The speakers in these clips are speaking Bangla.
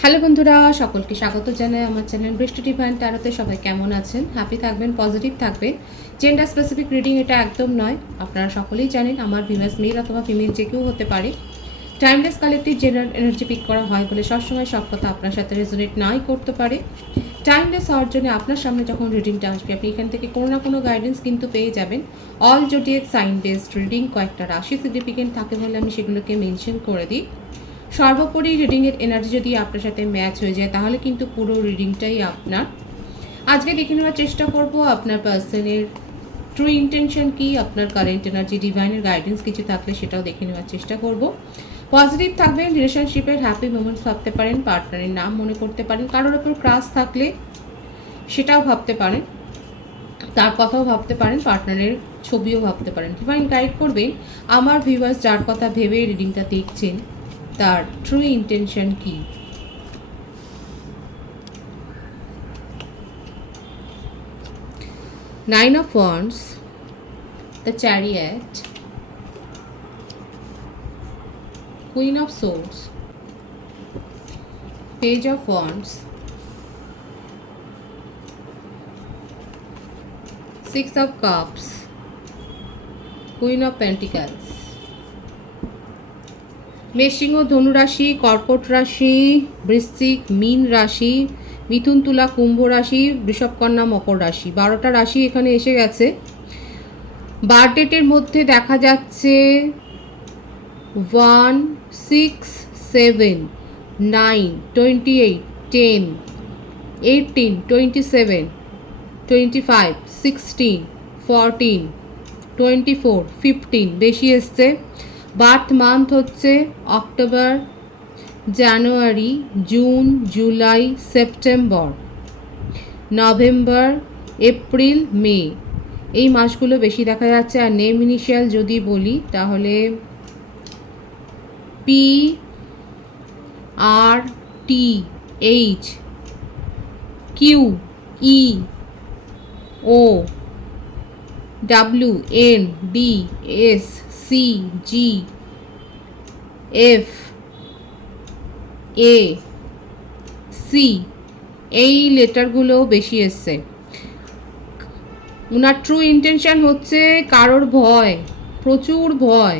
হ্যালো বন্ধুরা, সকলকে স্বাগত জানাই আমার চ্যানেল বৃষ্টি ডিভাইন ট্যারোতে। সবাই কেমন আছেন? হ্যাপি থাকবেন, পজিটিভ থাকবেন। জেন্ডার স্পেসিফিক রিডিং এটা একদম নয়। আপনারা সকলেই জানেন আমার ভিউয়ার্স মেল অথবা ফিমেল যে কেউ হতে পারে। Timeless collective general energy pick করা হয় বলে সবসময় সব কথা আপনার সাথে রেজোনেট নাই করতে পারে। টাইমলেস হওয়ার জন্য আপনার সামনে যখন রিডিংটা আসবে আপনি এখান থেকে কোনো না কোনো গাইডেন্স কিন্তু পেয়ে যাবেন। All zodiac sign based reading, কয়েকটা রাশি সিগনিফিকেন্ট থাকে বলে আমি সেগুলোকে মেনশন করে দিই। সর্বোপরি রিডিংয়ের এনার্জি যদি আপনার সাথে ম্যাচ হয়ে যায় তাহলে কিন্তু পুরো রিডিংটাই আপনার। আজকে দেখে নেওয়ার চেষ্টা করব আপনার পার্সনের ট্রু ইন্টেনশন কি, আপনার কারেন্ট এনার্জি, ডিভাইনের গাইডেন্স কিছু থাকলে সেটাও দেখে নেওয়ার চেষ্টা করব। পজিটিভ থাকবেন, রিলেশনশিপের হ্যাপি মোমেন্টস ভাবতে পারেন, পার্টনারের নাম মনে করতে পারেন, কারোর ওপর ক্রাশ থাকলে সেটাও ভাবতে পারেন, তার কথাও ভাবতে পারেন, পার্টনারের ছবিও ভাবতে পারেন। ডিভাইন গাইড করবেন আমার ভিউয়ার্স যার কথা ভেবে রিডিংটা দেখছেন তার ট্রু ইন্টেনশন কি। Nine of Wands, the Chariot, Queen of Swords, Page of Wands, Six of Cups, Queen of Pentacles। মেষসিংহ, ধনুরাশি, কর্কট রাশি, বৃশ্চিক, মীন রাশি, মিথুন, তুলা, কুম্ভ রাশি, বৃষভ, কন্যা, মকর রাশি। 12টা রাশি এখানে এসে গেছে। বার্থডেটের মধ্যে দেখা যাচ্ছে 1, 6, 7, 9, 28, 10, 18, 27, 25, 16, 14, 24, 15 বেশি এসছে। বার্থ মান্থ হচ্ছে October, January, June, July, September, November, April, May, এই মাসগুলো বেশি দেখা যাচ্ছে। আর নেম ইনিশিয়াল যদি বলি তাহলে P, R, T, H, Q, E, O, W, N, D, S, C, G, F, A, C, এই লেটারগুলো বেশি এসছে। ওনার ট্রু ইন্টেনশন হচ্ছে কারোর ভয়, প্রচুর ভয়।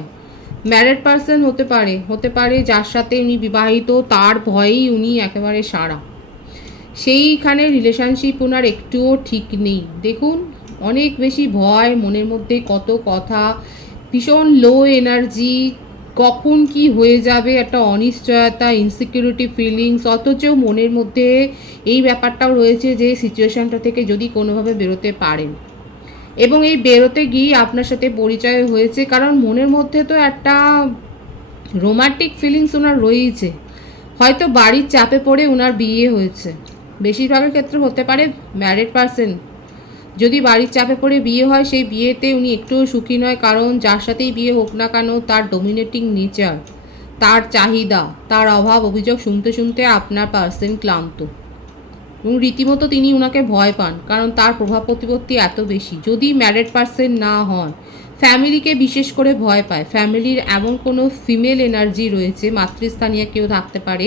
ম্যারিড পারসন হতে পারে যার সাথে উনি বিবাহিত, তার ভয়েই উনি একেবারে সারা। সেইখানে রিলেশনশিপ ওনার একটুও ঠিক নেই। দেখুন, অনেক বেশি ভয়, মনের মধ্যে কত কথা, ভীষণ লো এনার্জি, কখন কি হয়ে যাবে একটা অনিশ্চয়তা, ইনসিকিউরিটি ফিলিংস, অথচ মনের মধ্যে এই ব্যাপারটাও রয়েছে যে সিচুয়েশানটা থেকে যদি কোনোভাবে বেরোতে পারেন, এবং এই বেরোতে গিয়ে আপনার সাথে পরিচয় হয়েছে। কারণ মনের মধ্যে তো একটা রোমান্টিক ফিলিংস ওনার রয়েছে। হয়তো বাড়ির চাপে পড়ে ওনার বিয়ে হয়েছে, বেশিরভাগের ক্ষেত্রে হতে পারে ম্যারিড পারসন যদি বাড়ির চাপে পড়ে বিয়ে হয় সেই বিয়েতে উনি একটুও সুখী নয়। কারণ যার সাথেই বিয়ে হোক না কেন তার ডমিনেটিং নেচার, তার চাহিদা, তার অভাব অভিযোগ শুনতে শুনতে আপনার পার্সন ক্লান্ত এবং রীতিমতো তিনি ওনাকে ভয় পান। কারণ তার প্রভাব প্রতিপত্তি এত বেশি। যদি ম্যারিড পার্সন না হয়, ফ্যামিলিকে বিশেষ করে ভয় পায়। ফ্যামিলির এমন কোনো ফিমেল এনার্জি রয়েছে, মাতৃস্থানীয় কেউ থাকতে পারে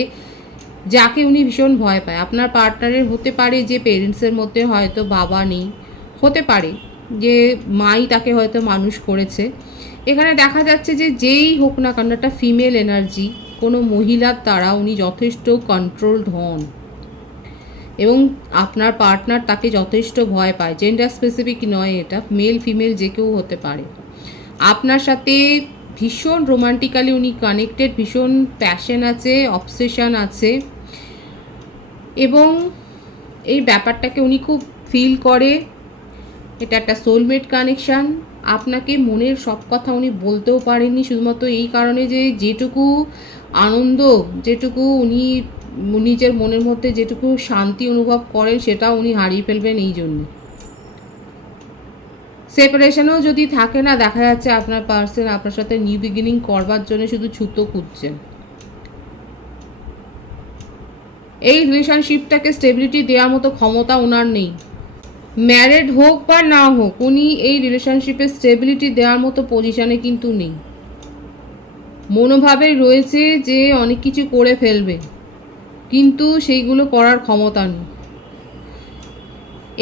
যাকে উনি ভীষণ ভয় পায়। আপনার পার্টনারের হতে পারে যে পেরেন্টসের মধ্যে হয়তো বাবা নেই, হতে পারে যে মাই তাকে হয়তো মানুষ করেছে। এখানে দেখা যাচ্ছে যে যেই হোক না কেন একটা ফিমেল এনার্জি, কোনো মহিলার দ্বারা উনি যথেষ্ট কন্ট্রোলড হন এবং আপনার পার্টনার তাকে যথেষ্ট ভয় পায়। জেন্ডার স্পেসিফিক নয়, এটা মেল ফিমেল যে কেউ হতে পারে। আপনার সাথে ভীষণ রোমান্টিক্যালি উনি কানেক্টেড, ভীষণ প্যাশন আছে, অবসেশন আছে এবং এই ব্যাপারটাকে উনি খুব ফিল করে। এটা একটা সোলমেট কানেকশান। আপনাকে মনের সব কথা উনি বলতেও পারেননি শুধুমাত্র এই কারণে যে যেটুকু আনন্দ, যেটুকু উনি নিজের মনের মধ্যে যেটুকু শান্তি অনুভব করেন সেটাও উনি হারিয়ে ফেলবেন এই জন্যে। সেপারেশনেও যদি থাকে না, দেখা যাচ্ছে আপনার পার্সন আপনার সাথে নিউ বিগিনিং করবার জন্য শুধু ছুতো খুঁজছেন। এই রিলেশনশিপটাকে স্টেবিলিটি দেওয়ার মতো ক্ষমতা ওনার নেই। ম্যারিড হোক বা না হোক, উনি এই রিলেশনশিপে স্টেবিলিটি দেওয়ার মতো পজিশানে কিন্তু নেই। মনোভাবে রয়েছে যে অনেক কিছু করে ফেলবে, কিন্তু সেইগুলো করার ক্ষমতা নেই।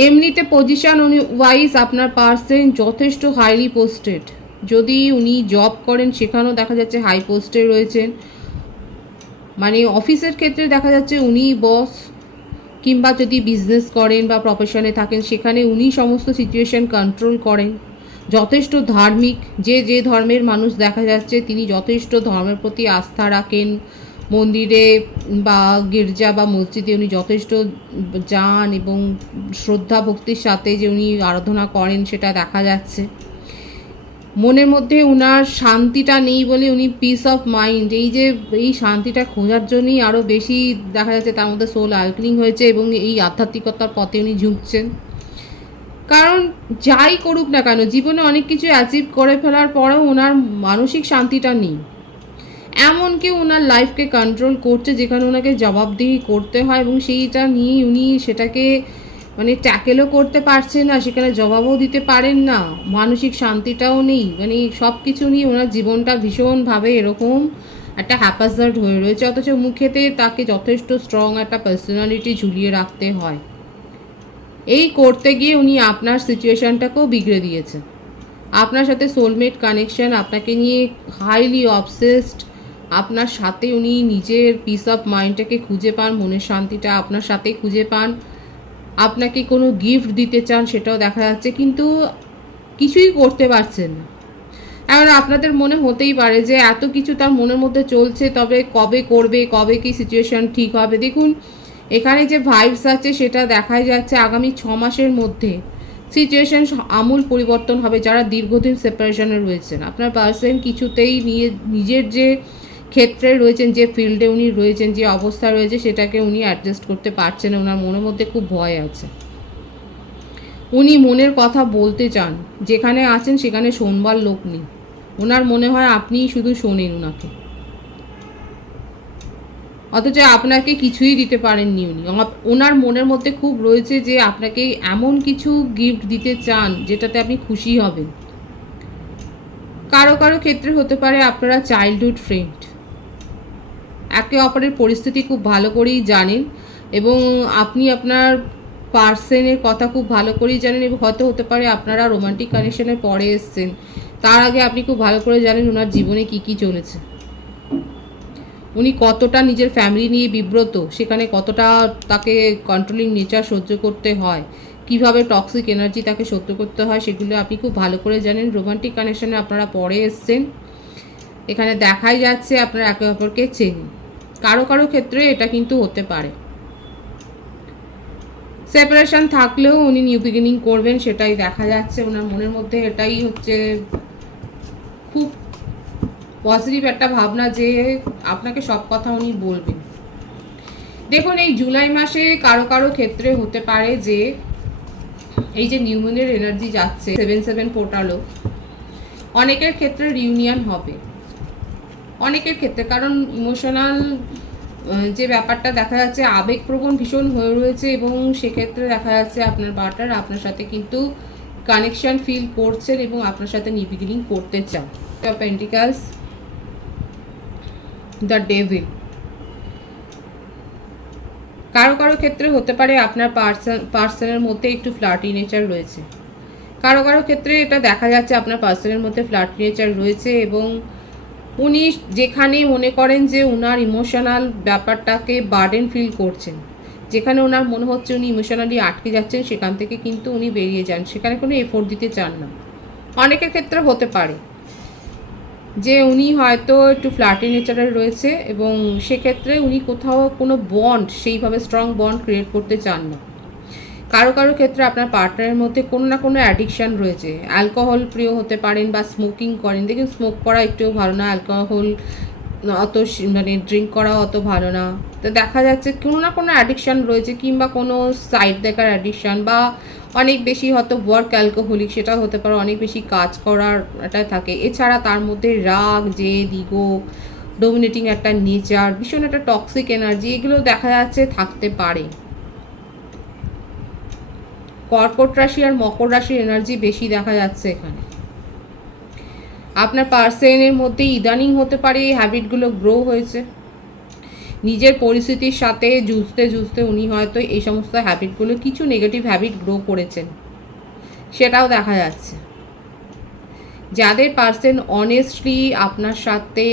এমনিতে পজিশন ওয়াইজ আপনার পার্সন যথেষ্ট হাইলি পোস্টেড। যদি উনি জব করেন সেখানেও দেখা যাচ্ছে হাই পোস্টে রয়েছেন, মানে অফিসের ক্ষেত্রে দেখা যাচ্ছে উনিই বস, কিংবা যদি বিজনেস করেন বা প্রফেশনে থাকেন সেখানে উনি সমস্ত সিচুয়েশন কন্ট্রোল করেন। যথেষ্ট ধার্মিক, যে যে ধর্মের মানুষ দেখা যাচ্ছে তিনি যথেষ্ট ধর্মের প্রতি আস্থা রাখেন। মন্দিরে বা গির্জা বা মসজিদে উনি যথেষ্ট যান এবং শ্রদ্ধা ভক্তির সাথে যে উনি আরাধনা করেন সেটা দেখা যাচ্ছে। মনের মধ্যে উনার শান্তিটা নেই বলে উনি পিস অফ মাইন্ড, এই শান্তিটা খোঁজার জন্যই আরও বেশি দেখা যাচ্ছে তার মধ্যে সোল অ্যাওয়েকেনিং হয়েছে এবং এই আধ্যাত্মিকতার পথে উনি ঝুঁকছেন। কারণ যাই করুক না কেন জীবনে অনেক কিছু অ্যাচিভ করে ফেলার পরেও ওনার মানসিক শান্তিটা নেই। এমনকি ওনার লাইফকে কন্ট্রোল করছে যেখানে ওনাকে জবাবদিহি করতে হয় এবং সেইটা নিয়েই উনি সেটাকে মানে ট্যাকেলও করতে পারছেন না, সেখানে জবাবও দিতে পারেন না, মানসিক শান্তিটাও নেই। মানে সব কিছু নিয়ে ওনার জীবনটা ভীষণভাবে এরকম একটা হ্যাপাজার্ড হয়ে রয়েছে, অথচ মুখেতে তাকে যথেষ্ট স্ট্রং একটা পার্সোনালিটি ঝুলিয়ে রাখতে হয়। এই করতে গিয়ে উনি আপনার সিচুয়েশানটাকেও বিগড়ে দিয়েছে। আপনার সাথে সোলমেট কানেকশন, আপনাকে নিয়ে হাইলি অবসেসড, আপনার সাথে উনি নিজের পিস অফ মাইন্ডটাকে খুঁজে পান, মনের শান্তিটা আপনার সাথেই খুঁজে পান। আপনাকে কোনো গিফট দিতে চান সেটাও দেখা যাচ্ছে, কিন্তু কিছুই করতে পারছেন না। এখন আপনাদের মনে হতেই পারে যে এত কিছু তার মনের মধ্যে চলছে, তবে কবে করবে, কবে কি সিচুয়েশান ঠিক হবে। দেখুন এখানে যে ভাইবস আছে সেটা দেখাই যাচ্ছে আগামী 6 মাসের মধ্যে সিচুয়েশান আমূল পরিবর্তন হবে। যারা দীর্ঘদিন সেপারেশনে রয়েছেন, আপনার পার্সন কিছুতেই নিজের যে ক্ষেত্রে রয়েছেন, যে ফিল্ডে উনি রয়েছেন, যে অবস্থা রয়েছে সেটাকে উনি অ্যাডজাস্ট করতে পারছেন না। ওনার মনের মধ্যে খুব ভয় আছে, উনি মনের কথা বলতে চান, যেখানে আছেন সেখানে শোনবার লোক নেই। ওনার মনে হয় আপনিই শুধু শোনেন ওনাকে, অথচ আপনাকে কিছুই দিতে পারেননি উনি। ওনার মনের মধ্যে খুব রয়েছে যে আপনাকে এমন কিছু গিফট দিতে চান যেটাতে আপনি খুশি হবেন। কারো কারো ক্ষেত্রে হতে পারে আপনারা চাইল্ডহুড ফ্রেন্ড, একে অপরের পরিস্থিতি খুব ভালো করেই জানেন এবং আপনি আপনার পার্সনের কথা খুব ভালো করেই জানেন এবং হয়তো হতে পারে আপনারা রোমান্টিক কানেকশনের পরে এসছেন, তার আগে আপনি খুব ভালো করে জানেন ওনার জীবনে কি কি চলেছে, উনি কতটা নিজের ফ্যামিলি নিয়ে বিব্রত, সেখানে কতটা তাকে কন্ট্রোলিং নেচার সহ্য করতে হয়, কিভাবে টক্সিক এনার্জি তাকে সহ্য করতে হয়, সেগুলো আপনি খুব ভালো করে জানেন। রোমান্টিক কানেকশনে আপনারা পরে এসছেন, এখানে দেখাই যাচ্ছে আপনারা একে অপরকে চেনেন। কারো কারো ক্ষেত্রে এটা কিন্তু হতে পারে সেপারেশন থাকলেও উনি নিউ বিগিনিং করবেন, সেটাই দেখা যাচ্ছে। ওনার মনের মধ্যে এটাই হচ্ছে খুব পজিটিভ একটা ভাবনা যে আপনাকে সব কথা উনি বলবেন। দেখুন এই জুলাই মাসে কারো কারো ক্ষেত্রে হতে পারে যে এই যে নিউমনের এনার্জি যাচ্ছে 7/7 পোর্টালও, অনেকের ক্ষেত্রে রিউনিয়ন হবে, অনেকের ক্ষেত্রে, কারণ ইমোশনাল যে ব্যাপারটা দেখা যাচ্ছে আবেগপ্রবণ ভীষণ হয়ে রয়েছে এবং সেক্ষেত্রে দেখা যাচ্ছে আপনার পার্টনার আপনার সাথে কিন্তু কানেকশন ফিল করছেন এবং আপনার সাথে নিউ বিগিনিং করতে চান। পেন্টিকালস, দ্য ডেভিল, কারো কারো ক্ষেত্রে হতে পারে আপনার পার্সনের মধ্যে একটু ফ্লার্টি নেচার রয়েছে, কারো কারো ক্ষেত্রে এটা দেখা যাচ্ছে আপনার পার্সনের মধ্যে ফ্লার্টি নেচার রয়েছে এবং উনি যেখানে মনে করেন যে ওনার ইমোশনাল ব্যাপারটাকে বার্ডেন ফিল করছেন, যেখানে ওনার মনে হচ্ছে উনি ইমোশনালি আটকে যাচ্ছেন, সেখান থেকে কিন্তু উনি বেরিয়ে যান, সেখানে কোনো এফোর্ট দিতে চান না। অনেকের ক্ষেত্রে হতে পারে যে উনি হয়তো একটু ফ্ল্যাটি নেচারের রয়েছে এবং সেক্ষেত্রে উনি কোথাও কোনো বন্ড, সেইভাবে স্ট্রং বন্ড ক্রিয়েট করতে চান না। কারো কারো ক্ষেত্রে আপনার পার্টনারের মধ্যে কোনো না কোনো অ্যাডিকশান রয়েছে, অ্যালকোহল প্রিয় হতে পারেন বা স্মোকিং করেন। দেখুন স্মোক করা একটুও ভালো না, অ্যালকোহল অত মানে ড্রিঙ্ক করা অত ভালো না। তো দেখা যাচ্ছে কোনো না কোনো অ্যাডিকশান রয়েছে, কিংবা কোনো সাইড দেখার অ্যাডিকশান, বা অনেক বেশি হয়তো ওয়ার্ক অ্যালকোহলিক, সেটা হতে পারে, অনেক বেশি কাজ করার এটা থাকে। এছাড়া তার মধ্যে রাগ, জেদ, ইগো, ডোমিনেটিং একটা নেচার, ভীষণ একটা টক্সিক এনার্জি, এগুলো দেখা যাচ্ছে থাকতে পারে। কর্কট রাশি আর মকর রাশির এনার্জি বেশি দেখা যাচ্ছে এখানে। আপনার পার্সনের মধ্যে ইদানিং হতে পারে এই হ্যাবিটগুলো গ্রো হয়েছে, নিজের পরিস্থিতির সাথে যুঝতে যুঝতে উনি হয়তো এই সমস্ত হ্যাবিটগুলো, কিছু নেগেটিভ হ্যাবিট গ্রো করেছেন, সেটাও দেখা যাচ্ছে। যাদের পার্সন অনেস্টলি আপনার সাথে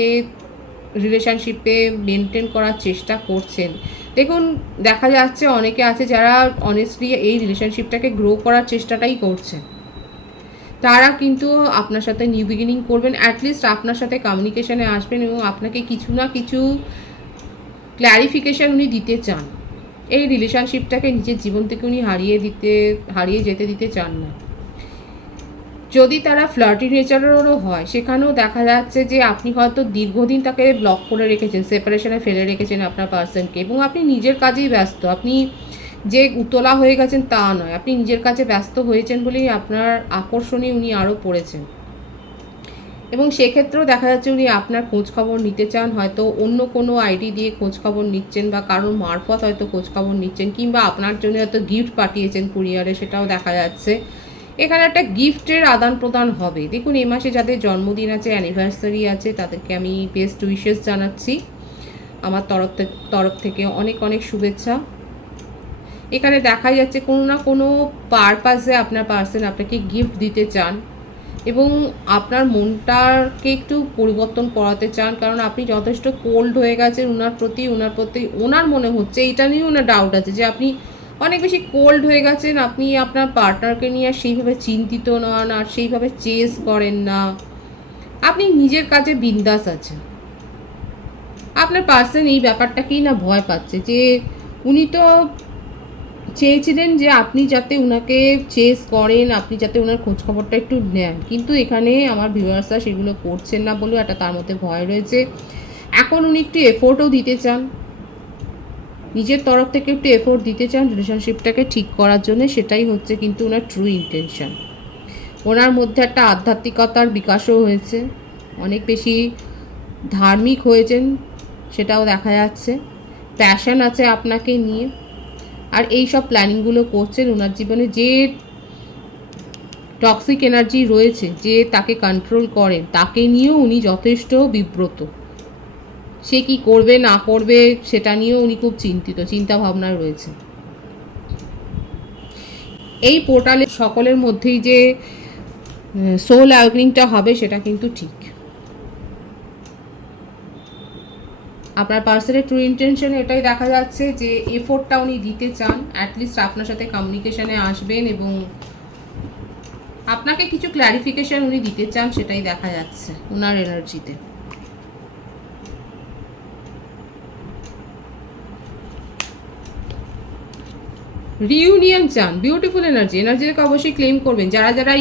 রিলেশনশিপে মেনটেন করার চেষ্টা করছেন, দেখুন দেখা যাচ্ছে অনেকে আছে যারা অনেস্টলি এই রিলেশনশিপটাকে গ্রো করার চেষ্টাটাই করছে, তারা কিন্তু আপনার সাথে নিউ বিগিনিং করবেন, অ্যাটলিস্ট আপনার সাথে কমিউনিকেশনে আসবেন এবং আপনাকে কিছু না কিছু ক্ল্যারিফিকেশান উনি দিতে চান। এই রিলেশনশিপটাকে নিজের জীবন থেকে উনি হারিয়ে যেতে দিতে চান না। যদি তারা ফ্লার্টি নেচারেরও হয়, সেখানেও দেখা যাচ্ছে যে আপনি হয়তো দীর্ঘদিন তাকে ব্লক করে রেখেছেন, সেপারেশনে ফেলে রেখেছেন আপনার পার্সনকে, এবং আপনি নিজের কাজেই ব্যস্ত। আপনি যে উতলা হয়ে গেছেন তা নয়, আপনি নিজের কাছে ব্যস্ত হয়েছেন বলেই আপনার আকর্ষণে উনি আরও পড়েছেন। এবং সেক্ষেত্রেও দেখা যাচ্ছে উনি আপনার খোঁজখবর নিতে চান, হয়তো অন্য কোনো আইডি দিয়ে খোঁজখবর নিচ্ছেন বা কারোর মারফত হয়তো খোঁজখবর নিচ্ছেন, কিংবা আপনার জন্য হয়তো গিফট পাঠিয়েছেন কুরিয়ারে, সেটাও দেখা যাচ্ছে। এখানে একটা গিফটের আদান প্রদান হবে। দেখুন এই মাসে যাদের জন্মদিন আছে, অ্যানিভার্সারি আছে, তাদেরকে আমি বেস্ট উইশেস জানাচ্ছি আমার তরফ থেকে অনেক অনেক শুভেচ্ছা। এখানে দেখা যাচ্ছে কোনো না কোনো পারপাসে আপনার পার্সন আপনাকে গিফট দিতে চান এবং আপনার মনটাকে একটু পরিবর্তন করাতে চান, কারণ আপনি যথেষ্ট কোল্ড হয়ে গেছেন ওনার মনে হচ্ছে, এটা নিয়ে ওনার ডাউট আছে যে আপনি অনেক বেশি কোল্ড হয়ে গেছেন, আপনি আপনার পার্টনারকে নিয়ে আর সেইভাবে চিন্তিত নন, আর সেইভাবে চেস করেন না, আপনি নিজের কাজে বিন্দাস আছেন। আপনার পার্সন এই ব্যাপারটাকেই না ভয় পাচ্ছে যে উনি তো চেয়েছিলেন যে আপনি যাতে ওনাকে চেস করেন, আপনি যাতে ওনার খোঁজখবরটা একটু নেন, কিন্তু এখানে আমার ভিউয়ার্সরা সেগুলো করছেন না বলেও একটা তার মধ্যে ভয় রয়েছে। এখন উনি একটু এফোর্টও দিতে চান, নিজের তরফ থেকে একটু এফোর্ট দিতে চান রিলেশনশিপটাকে ঠিক করার জন্য, সেটাই হচ্ছে কিন্তু ওনার ট্রু ইন্টেনশন। ওনার মধ্যে একটা আধ্যাত্মিকতার বিকাশও হয়েছে, অনেক বেশি ধার্মিক হয়েছেন, সেটাও দেখা যাচ্ছে। প্যাশন আছে আপনাকে নিয়ে, আর এই সব প্ল্যানিংগুলো করছেন। ওনার জীবনে যে টক্সিক এনার্জি রয়েছে, যে তাকে কন্ট্রোল করেন, তাকে নিয়েও উনি যথেষ্ট বিব্রত। সে কি করবে না করবে সেটা নিয়েও উনি খুব চিন্তা ভাবনায় রয়েছে। এই পোর্টালে সকলের মধ্যেই যে সোল অ্যাওয়েকনিংটা হবে সেটা কিন্তু ঠিক। আপনার পার্সনের ট্রু ইন্টেনশন এটাই দেখা যাচ্ছে যে এফোর্টটা উনি দিতে চান, অ্যাটলিস্ট আপনার সাথে কমিউনিকেশনে আসবেন এবং আপনাকে কিছু ক্ল্যারিফিকেশন উনি দিতে চান, সেটাই দেখা যাচ্ছে ওনার এনার্জিতে। রিউনিয়ন চান, বিউটিফুল এনার্জিটাকে অবশ্যই ক্লেম করবেন। যারা যারা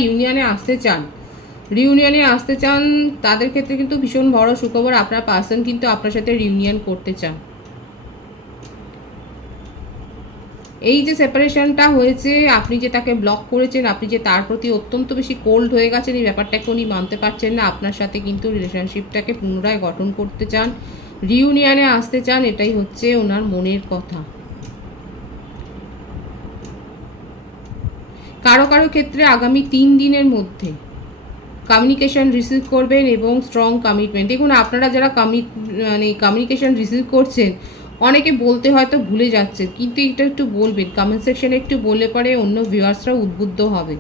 রিউনিয়নে আসতে চান তাদের ক্ষেত্রে কিন্তু ভীষণ বড় সুখবর, আপনার পার্সন কিন্তু আপনার সাথে রিউনিয়ন করতে চান। এই যে সেপারেশনটা হয়েছে, আপনি যে তাকে ব্লক করেছেন, আপনি যে তার প্রতি অত্যন্ত বেশি কোল্ড হয়ে গেছেন, এই ব্যাপারটাকে উনি মানতে পারছেন না। আপনার সাথে কিন্তু রিলেশনশিপটাকে পুনরায় গঠন করতে চান, রিউনিয়নে আসতে চান, এটাই হচ্ছে ওনার মনের কথা। কারো কারো ক্ষেত্রে আগামী 3 দিনের মধ্যে কমিউনিকেশন রিসিভ করবেন এবং স্ট্রং কমিটমেন্ট। দেখুন আপনারা যারা কমিউনিকেশন রিসিভ করছেন, অনেকে বলতে হয়তো ভুলে যাচ্ছেন, কিন্তু এটা একটু বলবেন, কমেন্ট সেকশনে একটু বললে পরে অন্য ভিউয়ার্সরা উদ্বুদ্ধ হবে।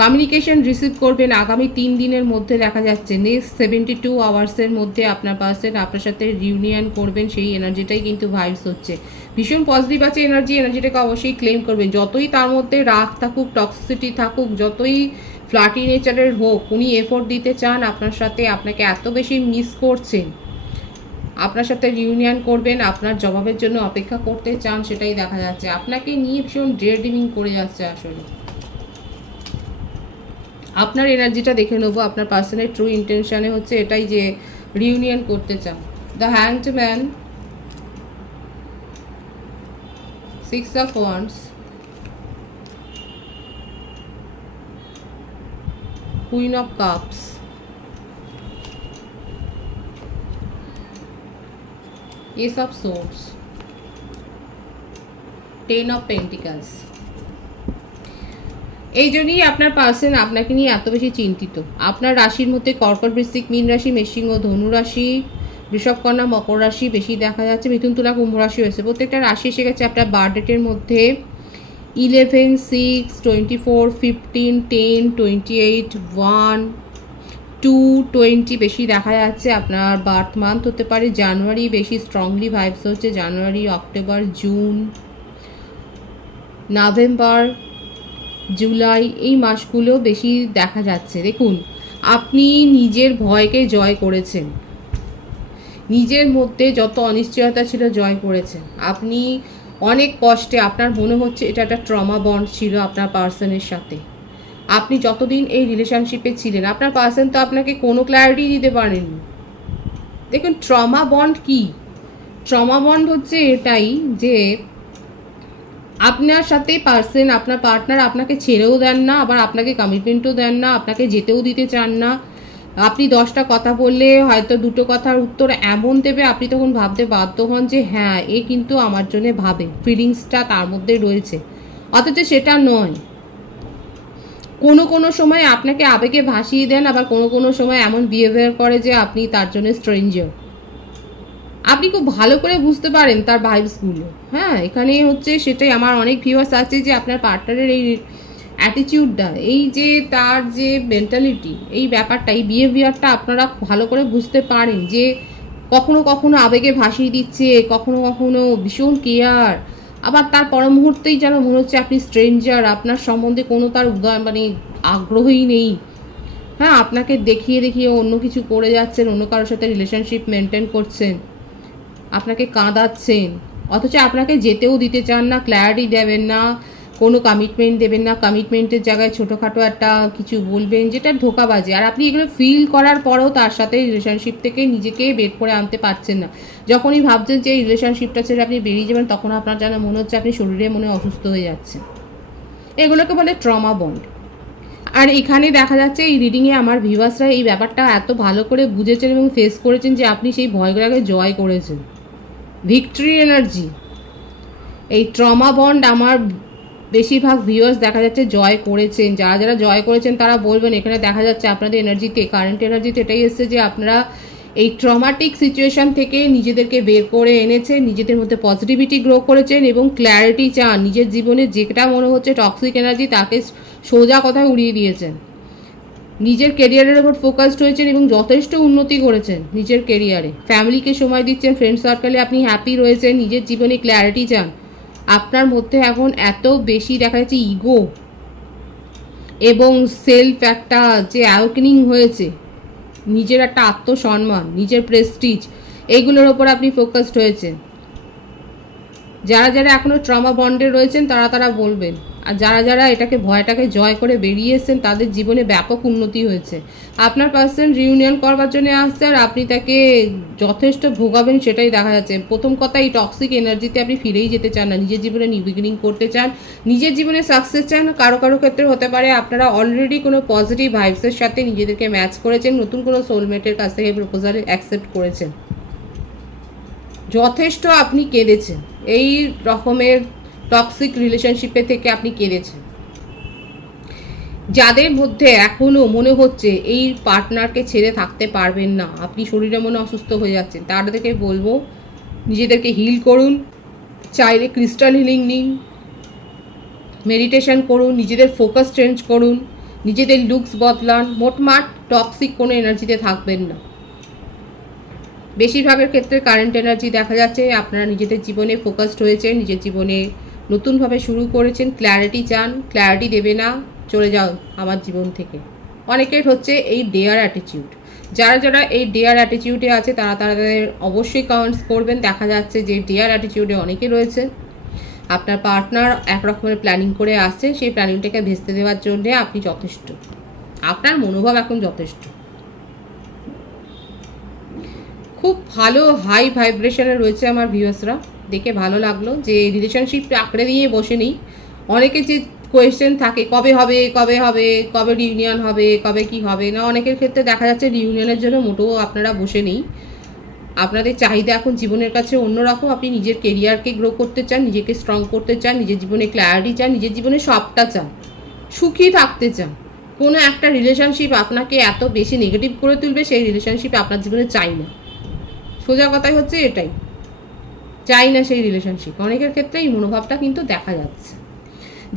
কমিউনিকেশন রিসিভ করবেন আগামী 3 দিনের মধ্যে, দেখা যাচ্ছে নেক্সট 72 আওয়ার্সের মধ্যে আপনার পার্সন আপনার সাথে রিউনিয়ন করবেন, সেই এনার্জিটাই কিন্তু ভাইবস হচ্ছে। ভীষণ পজিটিভ আছে এনার্জিটাকে অবশ্যই ক্লেম করবেন। যতই তার মধ্যে রাগ থাকুক, টক্সিসিটি থাকুক, যতই ফ্লার্টি নেচারের হোক, উনি এফোর্ট দিতে চান আপনার সাথে, আপনাকে এত বেশি মিস করছেন, আপনার সাথে রিউনিয়ন করবেন, আপনার জবাবের জন্য অপেক্ষা করতে চান, সেটাই দেখা যাচ্ছে। আপনাকে নিয়ে ভীষণ ডে ড্রিমিং করে যাচ্ছে। আসলে আপনার এনার্জিটা দেখে নেবো, আপনার পার্সনের ট্রু ইন্টেনশনে হচ্ছে এটাই যে রিউনিয়ন করতে চান। The hanged man, 6 of Wands, Queen of Cups, Ace of Swords, 10 of Pentacles. এই জন্যই আপনার পার্সন আপনাকে নিয়ে এত বেশি চিন্তিত। আপনার রাশির মধ্যে কর্কট, বৃশ্চিক, মীন রাশি, মেষিং ও ধনু রাশি, বৃষভ, কন্যা, মকর রাশি বেশি দেখা যাচ্ছে। মিথুন, তুলা, কুম্ভ রাশি হয়েছে। প্রত্যেকটা রাশি এসে গেছে আপনার বার্থ ডেটের মধ্যে 11, 6, 24, 15, 10, 28, 1, 2, 20 বেশি দেখা যাচ্ছে। আপনার বার্থ মান্থ হতে পারে জানুয়ারি, বেশি স্ট্রংলি ভাইবস হচ্ছে জানুয়ারি, অক্টোবর, জুন, নভেম্বর, জুলাই, এই মাসগুলো বেশি দেখা যাচ্ছে। দেখুন, আপনি নিজের ভয়কে জয় করেছেন, নিজের মধ্যে যত অনিশ্চয়তা ছিল জয় করেছেন। আপনি অনেক কষ্টে, আপনার মনে হচ্ছে এটা একটা ট্রমা বন্ড ছিল আপনার পার্সনের সাথে। আপনি যতদিন এই রিলেশনশিপে ছিলেন, আপনার পার্সন তো আপনাকে কোনো ক্ল্যারিটি দিতে পারেননি। দেখুন, ট্রমা বন্ড কি? ট্রমা বন্ড হচ্ছে এটাই যে আপনার সাথে পার্সন, আপনার পার্টনার আপনাকে ছেড়েও দেন না, আবার আপনাকে কমিটমেন্টও দেন না, আপনাকে যেতেও দিতে চান না। আপনি 10টা কথা বললে হয়তো 2টো কথার উত্তর এমন দেবে, আপনি তখন ভাবতে বাধ্য হন যে হ্যাঁ, এ কিন্তু আমার জন্য ভাবে, ফিলিংসটা তার মধ্যে রয়েছে, অথচ সেটা নয়। কোনো কোনো সময় আপনাকে আবেগে ভাসিয়ে দেন, আবার কোনো কোনো সময় এমন বিহেভিয়ার করে যে আপনি তার জন্য স্ট্রেঞ্জার। আপনি খুব ভালো করে বুঝতে পারেন তার ভাইবসগুলো। হ্যাঁ, এখানে হচ্ছে সেটাই, আমার অনেক ভিউয়ার্স আছে যে আপনার পার্টনারের এই অ্যাটিটিউডটা, এই যে তার যে মেন্টালিটি, এই ব্যাপারটা, এই বিহেভিয়ারটা আপনারা ভালো করে বুঝতে পারেন যে কখনো কখনো আবেগে ভাসিয়ে দিচ্ছে, কখনো কখনো ভীষণ কেয়ার, আবার তার পর মুহূর্তেই যেন মনে হচ্ছে আপনি স্ট্রেঞ্জার, আপনার সম্বন্ধে কোনো তার মানে আগ্রহই নেই। হ্যাঁ, আপনাকে দেখিয়ে দেখিয়ে অন্য কিছু করে যাচ্ছেন, অন্য কারোর সাথে রিলেশনশিপ মেনটেন করছেন, আপনাকে কাঁদাচ্ছেন, অথচ আপনাকে যেতেও দিতে চান না, ক্ল্যারিটি দেবেন না, কোনো কমিটমেন্ট দেবেন না। কমিটমেন্টের জায়গায় ছোটোখাটো একটা কিছু বলবেন, যেটা ধোঁকাবাজি। আর আপনি এগুলো ফিল করার পরেও তার সাথে রিলেশনশিপ থেকে নিজেকে বের করে আনতে পারছেন না। যখনই ভাবছেন যে এই রিলেশনশিপটা ছেড়ে আপনি বেরিয়ে যাবেন, তখন আপনার যেন মনে হচ্ছে আপনি শরীরে মনে অসুস্থ হয়ে যাচ্ছেন। এগুলোকে বলে ট্রমা বন্ড। আর এখানে দেখা যাচ্ছে এই রিডিংয়ে আমার ভিউয়ার্সরা এই ব্যাপারটা এত ভালো করে বুঝেছেন এবং ফেস করেছেন যে আপনি সেই ভয়গুলোকে জয় করেছেন। ভিক্টরি এনার্জি, এই ট্রমা বন্ড আমার বেশিরভাগ ভিউয়ার্স দেখা যাচ্ছে জয় করেছেন। যারা যারা জয় করেছেন তারা বলবেন, এখানে দেখা যাচ্ছে আপনাদের এনার্জিতে, কারেন্ট এনার্জিতে এটাই এসছে যে আপনারা এই ট্রমাটিক সিচুয়েশান থেকে নিজেদেরকে বের করে এনেছেন, নিজেদের মধ্যে পজিটিভিটি গ্রো করেছেন এবং ক্ল্যারিটি চান। নিজের জীবনে যেটা মনে হচ্ছে টক্সিক এনার্জি, তাকে সোজা কথায় উড়িয়ে দিয়েছেন। নিজের কেরিয়ারের ওপর ফোকাসড হয়েছেন এবং যথেষ্ট উন্নতি করেছেন নিজের কেরিয়ারে। ফ্যামিলিকে সময় দিচ্ছেন, ফ্রেন্ড সার্কেলে আপনি হ্যাপি রয়েছেন, নিজের জীবনে ক্ল্যারিটি চান। আপনার মধ্যে এখন এত বেশি দেখা যাচ্ছে ইগো এবং সেলফ একটা যে অ্যাওয়েকেনিং হয়েছে, নিজের একটা আত্মসম্মান, নিজের প্রেস্টিজ, এইগুলোর ওপর আপনি ফোকাসড হয়েছেন। যারা যারা এখনও ট্রমা বন্ডে রয়েছেন তারা তারা বলবেন, আর যারা যারা এটাকে ভয়টাকে জয় করে বেরিয়ে এসেছেন তাদের জীবনে ব্যাপক উন্নতি হয়েছে। আপনার পার্সন রিউনিয়ন করবার জন্য আসছে আর আপনি তাকে যথেষ্ট ভোগাবেন, সেটাই দেখা যাচ্ছে। প্রথম কথা, এই টক্সিক এনার্জিতে আপনি ফিরেই যেতে চান না, নিজের জীবনে নিউ বিগিনিং করতে চান, নিজের জীবনে সাকসেস চান। কারো কারো ক্ষেত্রে হতে পারে আপনারা অলরেডি কোনো পজিটিভ ভাইবসের সাথে নিজেদেরকে ম্যাচ করেছেন, নতুন কোনো সোলমেটের কাছ থেকে প্রপোজাল অ্যাকসেপ্ট করেছেন। যথেষ্ট আপনি কেঁদেছেন, এই রকমের টক্সিক রিলেশনশিপে থেকে আপনি কেঁদেছেন। যাদের মধ্যে এখনও মনে হচ্ছে এই পার্টনারকে ছেড়ে থাকতে পারবেন না, আপনি শরীরে মনে অসুস্থ হয়ে যাচ্ছেন, তাদেরকে বলবো নিজেদেরকে হিল করুন। চাইলে ক্রিস্টাল হিলিং নিন, মেডিটেশন করুন, নিজেদের ফোকাস চেঞ্জ করুন, নিজেদের লুকস বদলান। মোটমাট টক্সিক কোনো এনার্জিতে থাকবেন না। বেশিরভাগের ক্ষেত্রে কারেন্ট এনার্জি দেখা যাচ্ছে আপনারা নিজেদের জীবনে ফোকাসড হয়েছেন, নিজের জীবনে নতুনভাবে শুরু করেছেন, ক্ল্যারিটি চান, ক্ল্যারিটি দেবে না, চলে যাও আমার জীবন থেকে। অনেকের হচ্ছে এই ডেয়ার অ্যাটিটিউড। যারা যারা এই ডেয়ার অ্যাটিটিউডে আছে তারা তাদের অবশ্যই কমেন্টস করবেন। দেখা যাচ্ছে যে ডেয়ার অ্যাটিটিউডে অনেকে রয়েছে। আপনার পার্টনার এক রকমের প্ল্যানিং করে আসছে, সেই প্ল্যানিংটাকে ভেস্তে দেওয়ার জন্যে আপনি যথেষ্ট, আপনার মনোভাব এখন যথেষ্ট। খুব ভালো হাই ভাইব্রেশনে রয়েছে আমার ভিউয়ার্সরা, দেখে ভালো লাগলো যে রিলেশনশিপ আঁকড়ে দিয়ে বসে নেই। অনেকে যে কোয়েশ্চেন থাকে কবে হবে কবে হবে, কবে রিউনিয়ন হবে, কবে কি হবে না, অনেকের ক্ষেত্রে দেখা যাচ্ছে রিউনিয়নের জন্য মোটেও আপনারা বসে নেই। আপনাদের চাহিদা এখন জীবনের কাছে অন্যরকম। আপনি নিজের কেরিয়ারকে গ্রো করতে চান, নিজেকে স্ট্রং করতে চান, নিজের জীবনে ক্ল্যারিটি চান, নিজের জীবনে সবটা চান, সুখী থাকতে চান, কোনো একটা রিলেশনশিপ আপনাকে এত বেশি নেগেটিভ করে তুলবে, সেই রিলেশনশিপ আপনার জীবনে চাই না। সোজা কথাই হচ্ছে এটাই, চাই না সেই রিলেশনশিপ। অনেকের ক্ষেত্রে এই মনোভাবটা কিন্তু দেখা যাচ্ছে।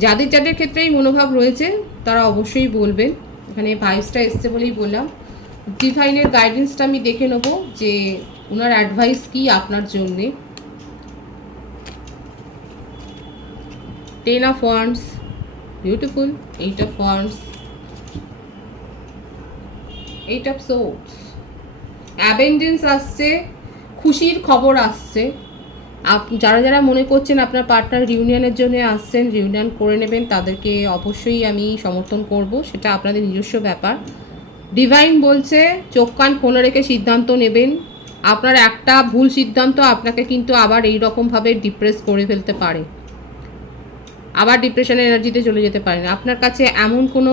যাদের যাদের ক্ষেত্রে এই মনোভাব রয়েছে তারা অবশ্যই বলবেন। এখানে ভাইবসটা এসছে বলেই বললাম। ডিভাইনের গাইডেন্সটা আমি দেখে নেবো যে ওনার অ্যাডভাইস কি আপনার জন্যে। 10 of Wands, beautiful. 8 of Wands, 8 of Swords, abundance আসছে, খুশির খবর আসছে। যারা যারা মনে করছেন আপনার পার্টনার রিউনিয়নের জন্য আসছেন, রিউনিয়ন করে নেবেন, তাদেরকে অবশ্যই আমি সমর্থন করব, সেটা আপনাদের নিজস্ব ব্যাপার। ডিভাইন বলছে চোখ কান খোলা রেখে সিদ্ধান্ত নেবেন। আপনার একটা ভুল সিদ্ধান্ত আপনাকে কিন্তু আবার এই রকমভাবে ডিপ্রেস করে ফেলতে পারে, আবার ডিপ্রেশনের এনার্জিতে চলে যেতে পারেন। আপনার কাছে এমন কোনো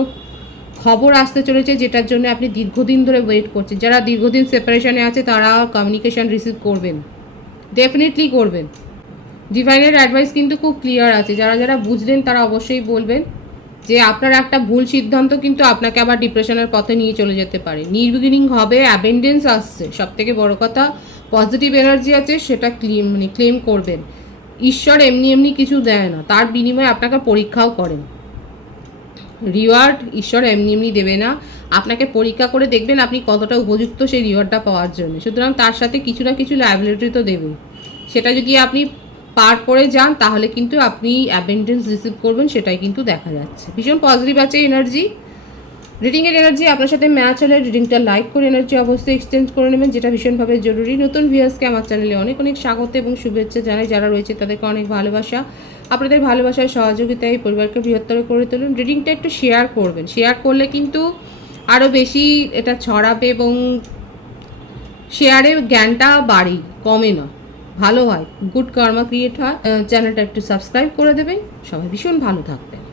খবর আসতে চলেছে যেটার জন্য আপনি দীর্ঘদিন ধরে ওয়েট করছেন। যারা দীর্ঘদিন সেপারেশনে আছে তারা কমিউনিকেশান রিসিভ করবেন, ডেফিনেটলি করবেন। ডিভাইনের অ্যাডভাইস কিন্তু খুব ক্লিয়ার আছে। যারা যারা বুঝলেন তারা অবশ্যই বলবেন যে আপনার একটা ভুল সিদ্ধান্ত কিন্তু আপনাকে আবার ডিপ্রেশনের পথে নিয়ে চলে যেতে পারে। নিউ হবে, অ্যাবেন্ডেন্স আসছে, সবথেকে বড় কথা পজিটিভ এনার্জি আছে, সেটা ক্লেম করবেন। ঈশ্বর এমনি এমনি কিছু দেয় না, তার বিনিময়ে আপনাকে পরীক্ষাও করেন। রিওয়ার্ড ঈশ্বর এমনি এমনি দেবে না, আপনাকে পরীক্ষা করে দেখবেন আপনি কতটা উপযুক্ত সেই রিওয়ার্ডটা পাওয়ার জন্য। সুতরাং তার সাথে কিছু না কিছু লায়াবিলিটি তো দেবে, সেটা যদি আপনি পার করে যান তাহলে কিন্তু আপনি অ্যাবেন্ডেন্স রিসিভ করবেন, সেটাই কিন্তু দেখা যাচ্ছে। ভীষণ পজিটিভ আছে এনার্জি। রিডিংয়ের এনার্জি আপনার সাথে ম্যাচ হলে রিডিংটা লাইক করে এনার্জি অবশ্যই এক্সচেঞ্জ করে নেবেন, যেটা ভীষণভাবে জরুরি। নতুন ভিউয়ার্সকে আমার চ্যানেলে অনেক অনেক স্বাগত এবং শুভেচ্ছা জানাই। যারা রয়েছে তাদেরকে অনেক ভালোবাসা। আপনাদের ভালোবাসার সহযোগিতায় পরিবারকে বৃহত্তর করে তুলুন। রিডিংটা একটু শেয়ার করবেন, শেয়ার করলে কিন্তু আরও বেশি এটা ছড়াবে এবং শেয়ারে জ্ঞানটা বাড়ে, কমে না, ভালো হয়, গুড কর্মা ক্রিয়েট হয়। চ্যানেলটা একটু সাবস্ক্রাইব করে দেবেন। সবাই ভীষণ ভালো থাকবেন।